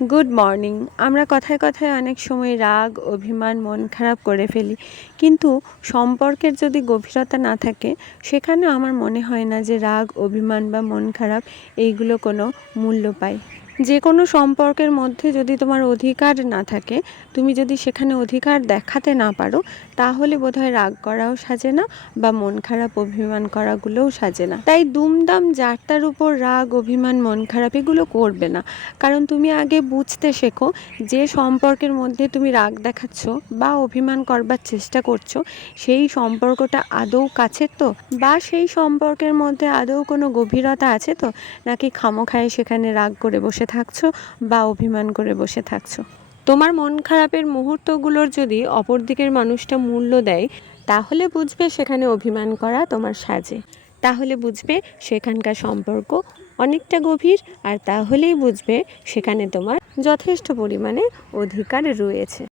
Good morning. আমরা কথায় কথায় অনেক সময় রাগ, অভিমান, মন খারাপ করে ফেলি, কিন্তু সম্পর্কের যদি গভীরতা না থাকে সেখানে আমার মনে হয় না যে রাগ, অভিমান বা মন খারাপ এইগুলো কোনো মূল্য পায়। যে কোনো সম্পর্কের মধ্যে যদি তোমার অধিকার না থাকে, তুমি যদি সেখানে অধিকার দেখাতে না পারো, তাহলে বোধহয় রাগ করাও সাজে না বা মন খারাপ, অভিমান করাগুলোও সাজে না। তাই দুমদাম যার তার উপর রাগ, অভিমান, মন খারাপ এগুলো করবে না। কারণ তুমি আগে বুঝতে শেখো যে সম্পর্কের মধ্যে তুমি রাগ দেখাচ্ছ বা অভিমান করবার চেষ্টা করছো, সেই সম্পর্কটা আদৌ কাছের তো, বা সেই সম্পর্কের মধ্যে আদৌ কোনো গভীরতা আছে তো, নাকি খামোখায় সেখানে রাগ করে বসে থাকছো বা অভিমান করে বসে থাকছো। তোমার মন খারাপের মুহূর্তগুলোর যদি অপর দিকের মানুষটা মূল্য দেয়, তাহলে বুঝবে সেখানে অভিমান করা তোমার সাজে, তাহলে বুঝবে সেখানকার সম্পর্ক অনেকটা গভীর, আর তাহলেই বুঝবে সেখানে তোমার যথেষ্ট পরিমাণে অধিকার রয়েছে।